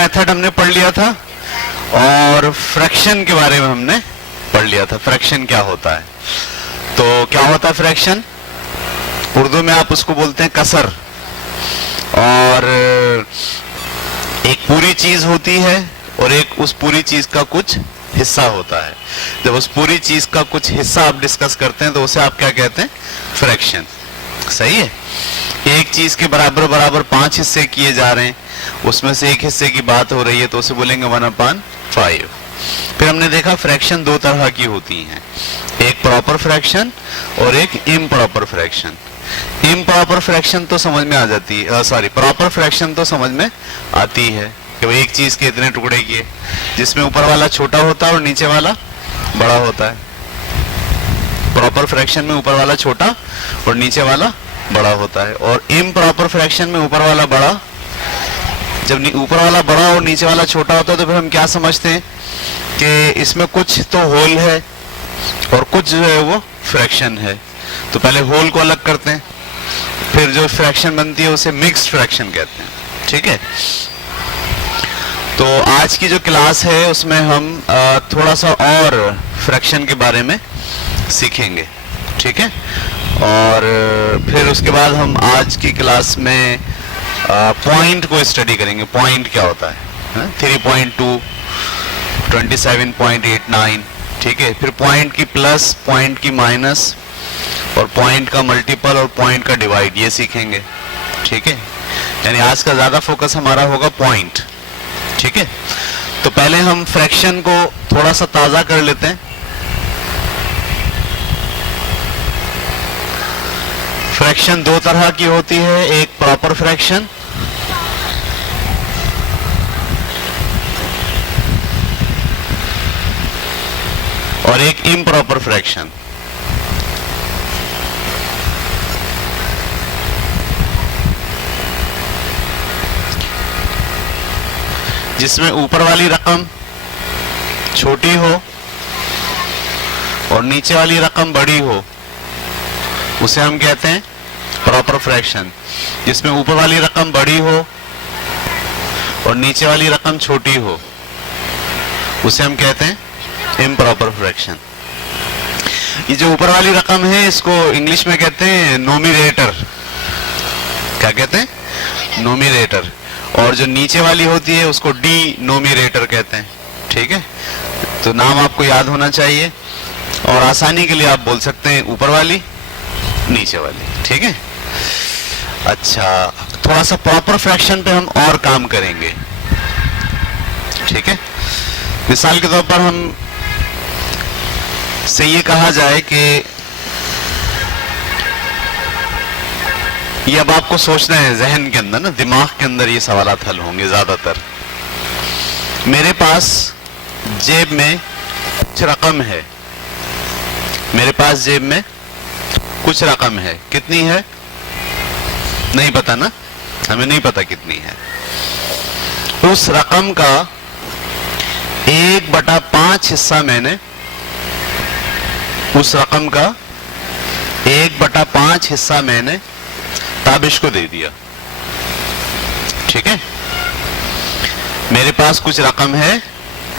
Method हमने पढ़ लिया था और फ्रैक्शन के बारे में हमने पढ़ लिया था। फ्रैक्शन क्या होता है? तो क्या होता है फ्रैक्शन? उर्दू में आप उसको बोलते हैं कसर। और एक पूरी चीज होती है और एक उस पूरी चीज का कुछ हिस्सा होता है। जब उस पूरी चीज का कुछ हिस्सा आप डिस्कस करते हैं तो उसे आप क्या कहते हैं? फ्रैक्शन। सही है। एक चीज के बराबर बराबर 5 हिस्से किए जा रहे हैं, उसमें से एक हिस्से की बात हो रही है तो उसे बोलेंगे 1/5। फिर हमने देखा फ्रैक्शन दो तरह की होती हैं, एक प्रॉपर फ्रैक्शन और एक इम्प्रॉपर फ्रैक्शन। इम्प्रॉपर फ्रैक्शन तो समझ में आ जाती है, सॉरी प्रॉपर फ्रैक्शन तो समझ में आती है कि वो एक चीज के इतने टुकड़े किए, जिसमें ऊपर वाला छोटा होता है और नीचे वाला बड़ा होता है। प्रॉपर फ्रैक्शन में ऊपर वाला छोटा और नीचे वाला बड़ा होता है। और इम्प्रॉपर फ्रैक्शन में ऊपर वाला बड़ा, जब ऊपर वाला बड़ा और नीचे वाला छोटा होता है तो फिर हम क्या समझते हैं कि इसमें कुछ तो होल है और कुछ जो है वो फ्रैक्शन है। तो पहले होल को अलग करते हैं, फिर जो फ्रैक्शन बनती है उसे मिक्स्ड फ्रैक्शन कहते हैं। ठीक है। तो आज की जो क्लास है उसमें हम थोड़ा सा और फ्रैक्शन के बारे में सीखेंगे। ठीक है। और फिर उसके बाद हम आज की क्लास में पॉइंट को स्टडी करेंगे। पॉइंट क्या होता है? 3.2, 27.89। ठीक है। फिर पॉइंट की प्लस, पॉइंट की माइनस और पॉइंट का मल्टीपल और पॉइंट का डिवाइड, ये सीखेंगे। ठीक है। यानी आज का ज्यादा फोकस हमारा होगा पॉइंट। ठीक है। तो पहले हम फ्रैक्शन को थोड़ा सा ताजा कर लेते हैं। फ्रैक्शन दो तरह की होती है, एक प्रॉपर फ्रैक्शन और एक इम्प्रॉपर फ्रैक्शन। जिसमें ऊपर वाली रकम छोटी हो और नीचे वाली रकम बड़ी हो, उसे हम कहते हैं प्रॉपर फ्रैक्शन। जिसमें ऊपर वाली रकम बड़ी हो और नीचे वाली रकम छोटी हो, उसे हम कहते हैं इम्प्रॉपर फ्रैक्शन। ये जो ऊपर वाली रकम है इसको इंग्लिश में कहते हैं नोमिनेटर। क्या कहते हैं? नोमिनेटर। और जो नीचे वाली होती है उसको डिनोमिनेटर कहते हैं। ठीक है। तो नाम आपको याद होना चाहिए और आसानी के लिए आप बोल सकते हैं ऊपर वाली, नीचे वाली। ठीक है। अच्छा, थोड़ा सा प्रॉपर फ्रैक्शन पे हम और काम करेंगे। ठीक है। मिसाल के तौर पर हम से ये कहा जाए कि ये अब आपको सोचना है जहन के अंदर, ना दिमाग के अंदर ये सवालात हल होंगे ज्यादातर। मेरे पास जेब में कुछ रकम है, मेरे पास जेब में कुछ रकम है। कितनी है? नहीं पता ना, हमें नहीं पता कितनी है। उस रकम का 1/5 हिस्सा मैंने, उस रकम का 1/5 हिस्सा मैंने ताबिश को दे दिया। ठीक है। मेरे पास कुछ रकम है,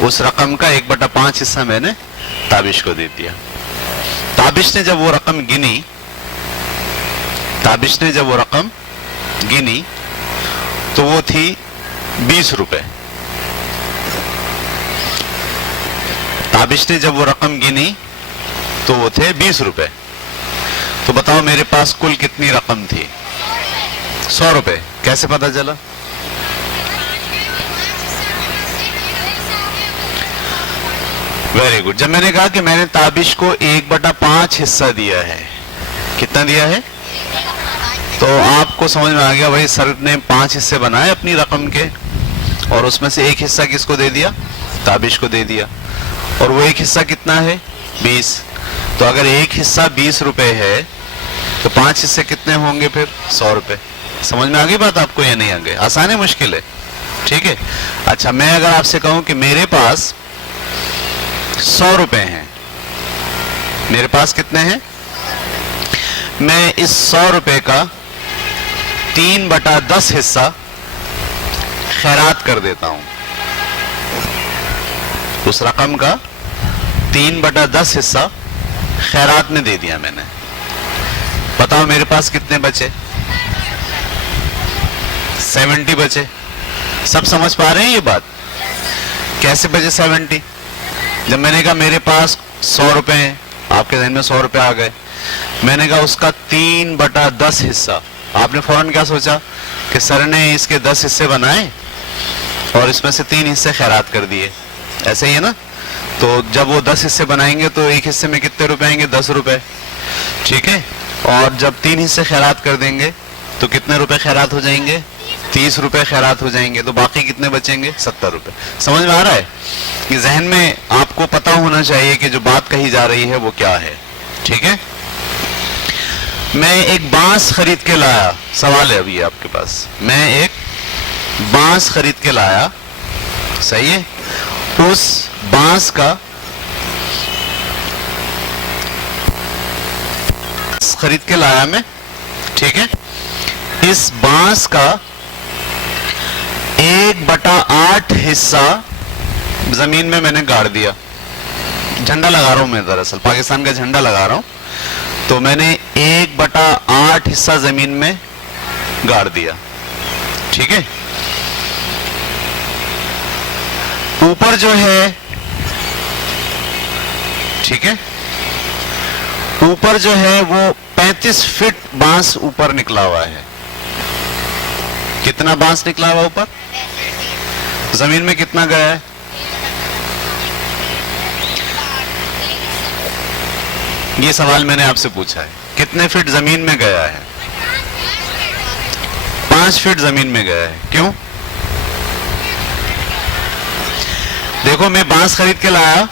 उस रकम का 1/5 हिस्सा मैंने ताबिश को दे दिया। ताबिश ने जब वो रकम गिनी, ताबिश ने जब वो रकम गिनी तो वो थी 20 रुपए। ताबिश ने जब वो रकम गिनी तो वो थे 20 रुपए। तो बताओ मेरे पास कुल कितनी रकम थी? 100 रुपए। कैसे पता चला? Very good. जब मैंने कहा कि मैंने ताबिश को 1/5 हिस्सा दिया है, कितना दिया है? तो आपको समझ में आ गया भाई, सर ने 5 हिस्से बनाए अपनी रकम के और उसमें से एक हिस्सा किसको दे दिया? ताबिश को दे दिया। और वो एक हिस्सा कितना है? 20। तो अगर एक हिस्सा 20 रुपए है तो 5 हिस्से कितने होंगे फिर? 100 रुपए। समझ में आ गई बात आपको या नहीं आ गई? आसान है, मुश्किल है? ठीक है। अच्छा, मैं अगर आपसे कहूं कि मेरे पास 100 रुपए हैं, मेरे पास कितने हैं? मैं इस 100 रुपए का 3/10 हिस्सा खैरात कर देता हूं, उस रकम का 3/10 हिस्सा खैरात में दे दिया मैंने। बताओ मेरे पास कितने बचे? 70 बचे। सब समझ पा रहे हैं ये बात? कैसे बचे 70? जब मैंने कहा मेरे पास 100 रुपए हैं, आपके जहन में 100 रुपए आ गए, मैंने कहा उसका 3/10 हिस्सा, आपने फौरन क्या सोचा कि सर ने इसके 10 हिस्से बनाए और इसमें से 3 हिस्से खैरात कर दिए, ऐसे ही है ना? तो जब वो 10 हिस्से बनाएंगे तो एक हिस्से में कितने रुपए आएंगे? 10 रुपए, ठीक है। और जब 3 हिस्से खैरात कर देंगे तो कितने रुपए खैरात हो जाएंगे? 30 रुपए खैरात हो जाएंगे। तो बाकी कितने बचेंगे? 70 रुपए। समझ में आ रहा है? कि जहन में आपको पता होना चाहिए कि जो बात कही जा रही है वो क्या है, ठीक है। मैं एक बांस खरीद के लाया, सवाल है अभी आपके पास, मैं एक बांस खरीद के लाया, सही है। उस बांस का खरीद के लाया मैं, ठीक है। इस बांस का 1/8 हिस्सा जमीन में मैंने गाड़ दिया। झंडा लगा रहा हूं मैं, दरअसल पाकिस्तान का झंडा लगा रहा हूं, तो मैंने 1/8 हिस्सा जमीन में गाड़ दिया, ठीक है। ऊपर जो है, ठीक है, ऊपर जो है वो 35 फीट बांस ऊपर निकला हुआ है। कितना बांस निकला हुआ ऊपर? जमीन में कितना गया है? ये सवाल मैंने आपसे पूछा है, कितने फीट जमीन में गया है? 5 फीट जमीन में गया है। क्यों? देखो, मैं बांस खरीद के लाया,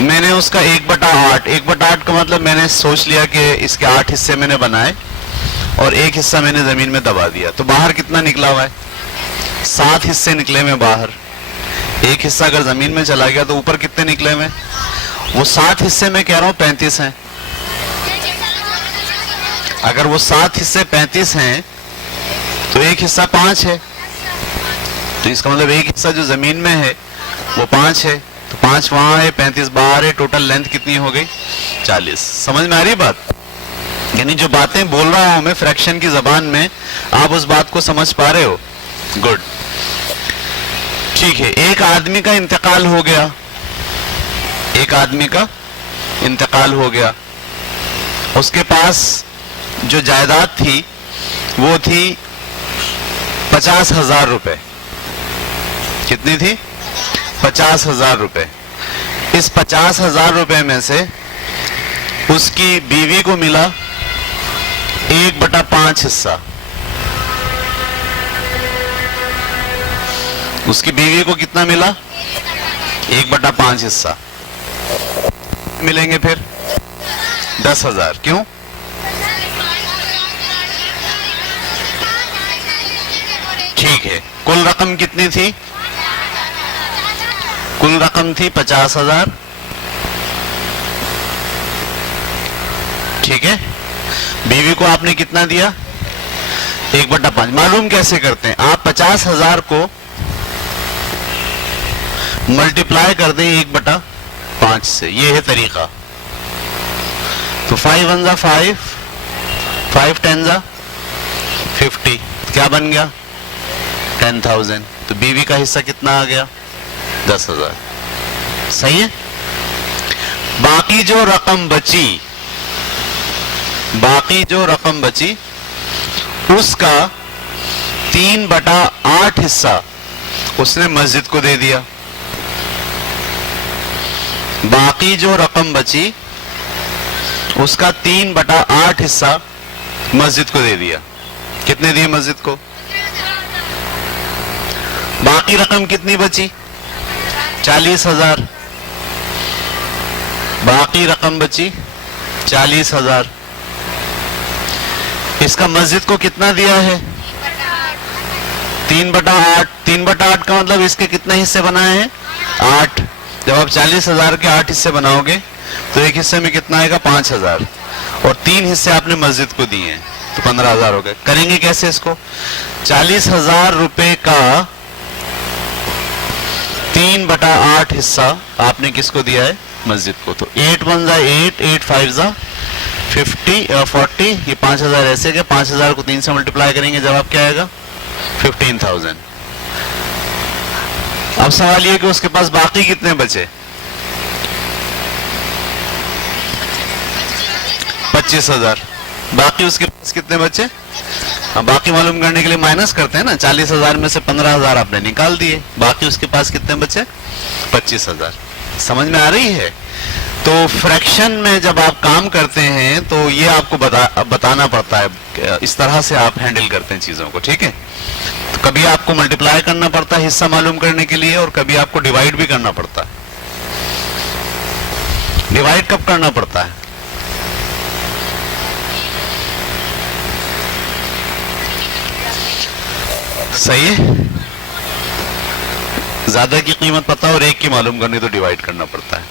मैंने उसका 1/8 का मतलब मैंने सोच लिया कि इसके 8 हिस्से मैंने बनाए और एक हिस्सा मैंने जमीन में दबा दिया। तो बाहर कितना निकला हुआ है? 7 हिस्से निकले में बाहर। एक हिस्सा अगर जमीन में चला गया तो ऊपर कितने निकले में? वो 7 हिस्से में कह रहा हूं 35 हैं। अगर वो 7 हिस्से 35 हैं तो एक हिस्सा 5 है, तो इसका मतलब एक हिस्सा जो जमीन में है वो 5 है, तो 5 वहां है, 35 बाहर है। टोटल लेंथ कितनी हो गई? 40। समझ में आ रही बात? यानी जो बातें बोल रहा हूं मैं फ्रैक्शन की जबान में, आप उस बात को समझ पा रहे हो? गुड, ठीक है। एक आदमी का इंतकाल हो गया, एक आदमी का इंतकाल हो गया, उसके पास जो जायदाद थी वो थी 50,000 रुपए। कितनी थी? 50,000 रुपए। इस 50,000 रुपए में से उसकी बीवी को मिला 1/5 हिस्सा। उसकी बीवी को कितना मिला? 1/5 हिस्सा। मिलेंगे फिर 10,000। क्यों? ठीक है। कुल रकम कितनी थी? कुल रकम थी 50,000, ठीक है। बीवी को आपने कितना दिया? 1/5। मालूम कैसे करते हैं? आप 50,000 को मल्टीप्लाई कर दें 1/5 से, ये है तरीका। तो 5 1 जा 5, 5 10 जा 50, क्या बन गया? 10,000। तो बीवी का हिस्सा कितना आ गया? 10,000। सही है। बाकी जो रकम बची, बाकी जो रकम बची उसका 3/8 हिस्सा उसने मस्जिद को दे दिया। बाकी जो रकम बची उसका 3/8 हिस्सा मस्जिद को दे दिया। कितने दिए मस्जिद को? बाकी रकम कितनी बची? 40,000। बाकी रकम बची 40,000। इसका मस्जिद को कितना दिया है? 3/8। 3/8 का मतलब इसके कितने हिस्से बनाए हैं? 8। जब आप 40,000 के 8 हिस्से बनाओगे तो एक हिस्से में कितना आएगा? 5,000। और 3 हिस्से आपने मस्जिद को दिए हैं तो 15,000 हो गए। करेंगे कैसे इसको? 40,000 रुपए का 3/8 हिस्सा आपने किसको दिया है? मस्जिद को। तो 8 1 जा 8, 8 5 जा 40, ये 5000 ऐसे के 5000 को 3 से मल्टीप्लाई करेंगे, जवाब क्या आएगा? 15,000। अब सवाल ये कि उसके पास बाकी कितने बचे? 25,000। बाकी उसके पास कितने बचे? अब बाकी मालूम करने के लिए माइनस करते हैं ना, 40,000 में से 15,000 आपने निकाल दिए, बाकी उसके पास कितने बचे? 25,000। समझ में आ रही है? तो फ्रैक्शन में जब आप काम करते हैं तो ये आपको बताना पड़ता है, इस तरह से आप हैंडल करते हैं चीजों को, ठीक है? तो कभी आपको मल्टीप्लाई करना पड़ता है हिस्सा मालूम करने के लिए, और कभी आपको डिवाइड भी करना पड़ता है। डिवाइड कब करना पड़ता है? सही है, ज्यादा की कीमत पता और एक की मालूम करनी तो डिवाइड करना पड़ता है।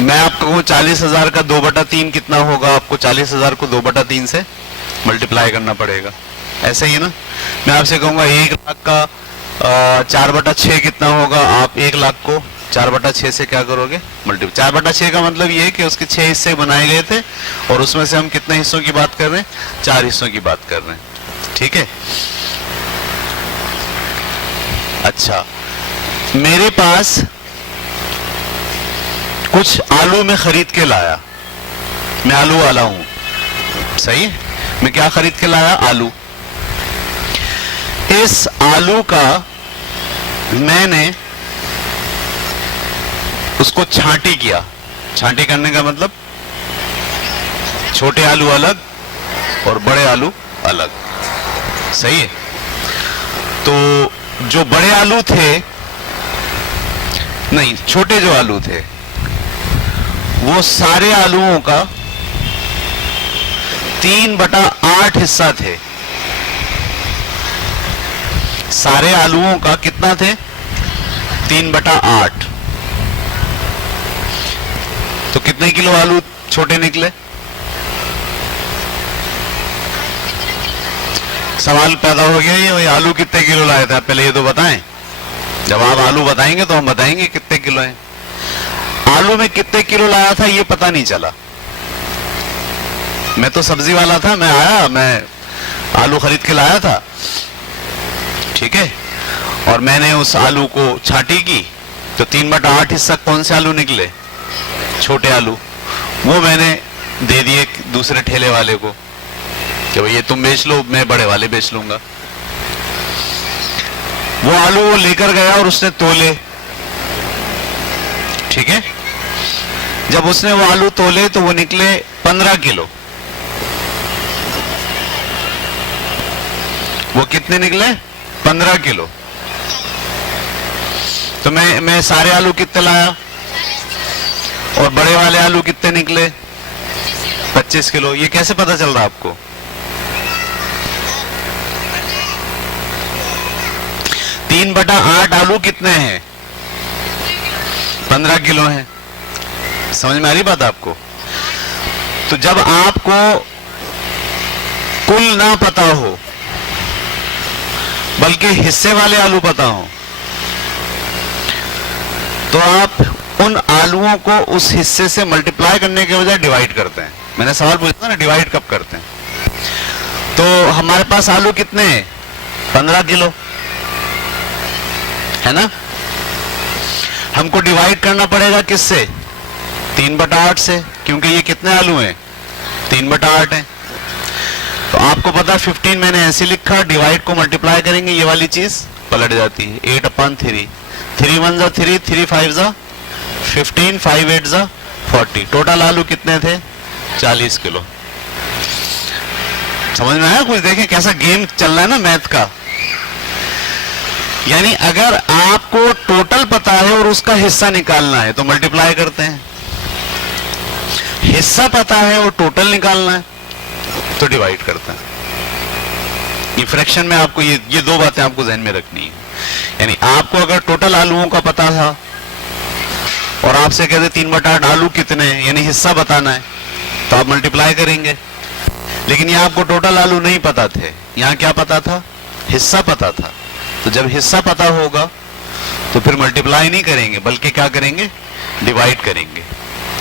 मैं आपको कहूं 40,000 का 2/3 कितना होगा, आपको 40,000 को 2/3 से मल्टीप्लाई करना पड़ेगा, ऐसे ही ना। मैं आपसे कहूंगा 1 लाख का 4/6 कितना होगा, आप 1 लाख को 4/6 से क्या करोगे? मल्टीप्लाई। 4/6 का मतलब ये है कि उसके 6 हिस्से बनाए गए थे और उसमें से हम कितने हिस्सों की बात कर रहे हैं? 4 हिस्सों की बात कर रहे हैं, ठीक है? अच्छा, मेरे पास कुछ आलू में खरीद के लाया, मैं आलू वाला हूं, सही है? मैं क्या खरीद के लाया? आलू। इस आलू का मैंने उसको छांटी किया। छांटी करने का मतलब छोटे आलू अलग और बड़े आलू अलग, सही है? तो जो बड़े आलू थे, नहीं, छोटे जो आलू थे, वो सारे आलूओं का 3/8 हिस्सा थे। सारे आलूओं का कितना थे? 3/8। तो कितने किलो आलू छोटे निकले? सवाल पैदा हो गया ये, आलू कितने किलो लाए थे? पहले ये तो बताएं। जब आप आलू बताएंगे तो हम बताएंगे कितने किलो हैं। आलू में कितने किलो लाया था ये पता नहीं चला। मैं तो सब्जी वाला था, मैं आया, मैं आलू खरीद के लाया था, ठीक है? और मैंने उस आलू को छांटी की तो 3/8 हिस्सा कौन से आलू निकले? छोटे आलू। वो मैंने दे दिए दूसरे ठेले वाले को कि भाई ये तुम बेच लो, मैं बड़े वाले बेच लूंगा। वो आलू वो लेकर गया और उसने तोले, ठीक है? जब उसने वो आलू तोले तो वो निकले 15 किलो। वो कितने निकले? 15 किलो। तो मैं सारे आलू कितने लाया और बड़े वाले आलू कितने निकले? 25 किलो। ये कैसे पता चल रहा है आपको? तीन बटा 8 आलू कितने हैं? 15 किलो हैं। समझ में आ रही बात आपको? तो जब आपको कुल ना पता हो बल्कि हिस्से वाले आलू पता हो तो आप उन आलूओं को उस हिस्से से मल्टीप्लाई करने के बजाय डिवाइड करते हैं। मैंने सवाल पूछा था ना, डिवाइड कब करते हैं? तो हमारे पास आलू कितने हैं? 15 किलो है ना। हमको डिवाइड करना पड़ेगा किससे? 3/8 से, क्योंकि ये कितने आलू हैं? 3/8 है। तो आपको पता 15 मैंने ऐसे लिखा, डिवाइड को मल्टीप्लाई करेंगे ये वाली चीज पलट जाती है। 8/3, 3 1 जा 3, 3 5 जा 15, 5 8 जा 40। टोटल आलू कितने थे? 40 किलो। समझ में आया कुछ? देखें कैसा गेम चल रहा है ना मैथ का। यानी अगर आपको टोटल पता है और उसका हिस्सा निकालना है तो मल्टीप्लाई करते हैं, हिस्सा पता है और टोटल निकालना है तो डिवाइड करते हैं। ये फ्रैक्शन में आपको ये दो बातें आपको ध्यान में रखनी है। यानी आपको अगर टोटल आलूओं का पता था और आपसे कहते 3/8 आलू कितने हैं, यानी हिस्सा बताना है, तो आप मल्टीप्लाई करेंगे। लेकिन ये आपको टोटल आलू नहीं पता थे, यहां क्या पता था? हिस्सा पता था। तो जब हिस्सा पता होगा तो फिर मल्टीप्लाई नहीं करेंगे बल्कि क्या करेंगे, डिवाइड करेंगे।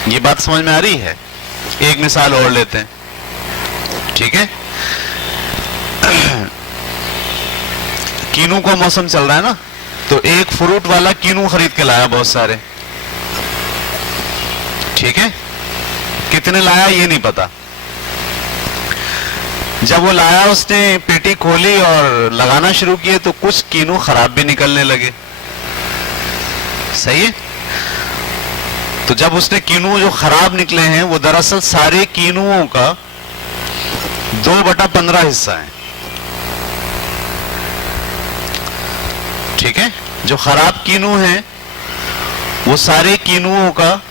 ये बात समझ में आ रही है? एक मिसाल और लेते हैं, ठीक है। कीनू का मौसम चल रहा है ना, तो एक फ्रूट वाला कीनू खरीद के लाया बहुत सारे, ठीक है। कितने लाया ये नहीं पता। जब वो लाया उसने पेटी खोली और लगाना शुरू किए तो कुछ कीनू खराब भी निकलने लगे, सही है। तो जब उसने कीनू जो खराब निकले हैं वो दरअसल सारे कीनुओं का 2/15 हिस्सा है, ठीक है। जो खराब कीनू हैं वो सारे कीनुओं का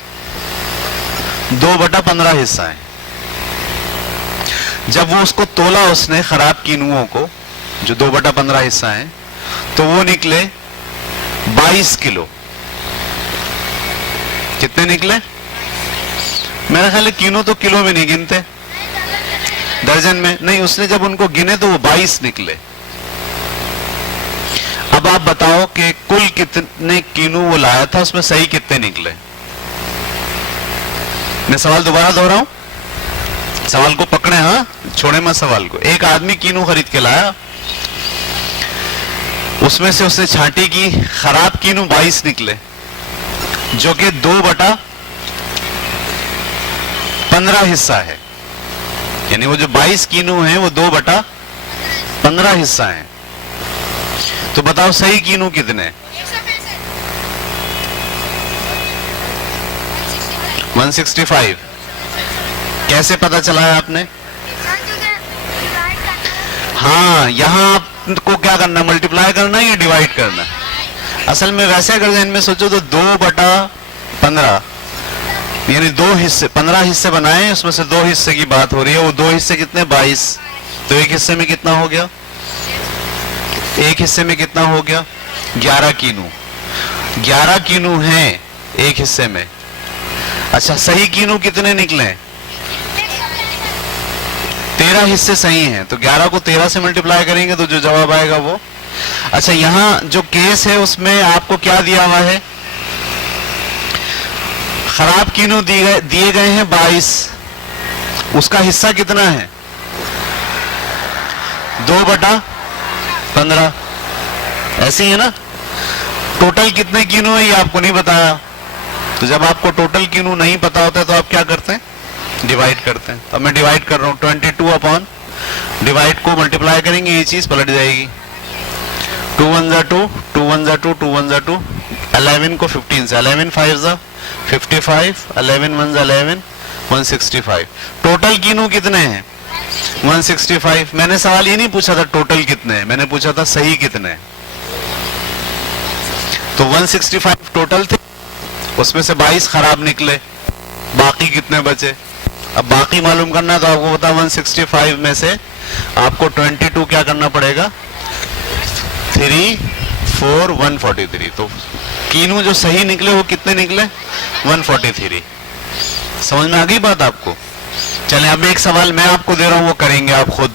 2/15 हिस्सा है। जब वो उसको तोला उसने खराब कीनुओं को, जो 2/15 हिस्सा है, तो वो निकले 22 किलो। कितने निकले? मेरा ख्याल है कीनो तो किलो में नहीं गिनते, दर्जन में नहीं। उसने जब उनको गिने तो वो 22 निकले। अब आप बताओ कि कुल कितने कीनू वो लाया था, उसमें सही कितने निकले? मैं सवाल दोबारा दोहराऊं, सवाल को पकड़े, हाँ, छोड़े मत सवाल को। एक आदमी कीनू खरीद के लाया, उसमें से उसने छांटी की, खराब कीनू 22 निकले, जो कि 2/15 हिस्सा है। यानी वो जो 22 कीनू है वो 2/15 हिस्सा है। तो बताओ सही कीनू कितने? 165। कैसे पता चला है आपने? हाँ, यहां आपको क्या करना, मल्टीप्लाई करना है या डिवाइड करना है? असल में वैसे अगर इनमें सोचो तो 2/15 यानी 2 हिस्से, 15 हिस्से बनाए, उसमें से 2 हिस्से की बात हो रही है। वो 2 हिस्से कितने? 22। तो एक हिस्से में कितना हो गया? एक हिस्से में कितना हो गया? 11 कीनू। 11 कीनू हैं एक हिस्से में। अच्छा, सही कीनू कितने निकले? 13 हिस्से सही हैं, तो 11 को 13 से मल्टीप्लाई करेंगे तो जो जवाब आएगा वो। अच्छा, यहां जो केस है उसमें आपको क्या दिया हुआ है? खराब कीनू दिए गए हैं 22, उसका हिस्सा कितना है? 2/15। ऐसे ही है ना। टोटल कितने कीनू है ये आपको नहीं बताया, तो जब आपको टोटल कीनू नहीं पता होता है तो आप क्या करते हैं? डिवाइड करते हैं। तो मैं डिवाइड कर रहा हूं, 22 अपॉन, डिवाइड को मल्टीप्लाई करेंगे ये चीज पलट जाएगी। 2 1 जा 2, 2 1 जा 2, 2 1 जा 2, 11 को 15 से, 11 5 जा 55, 11 1 जा 11, 165। टोटल कीनू कितने हैं? 165। मैंने सवाल ये नहीं पूछा था टोटल कितने हैं, मैंने पूछा था सही कितने हैं। तो 165 टोटल थे, उसमें से 22 खराब निकले, बाकी कितने बचे? अब बाकी मालूम करना है तो आपको पता 165 में से आपको 22 क्या करना पड़ेगा? 3 4 143। तो कीनू जो सही निकले वो कितने निकले? 143। समझ में आ गई बात आपको? चले, अब एक सवाल मैं आपको दे रहा हूं, वो करेंगे आप खुद।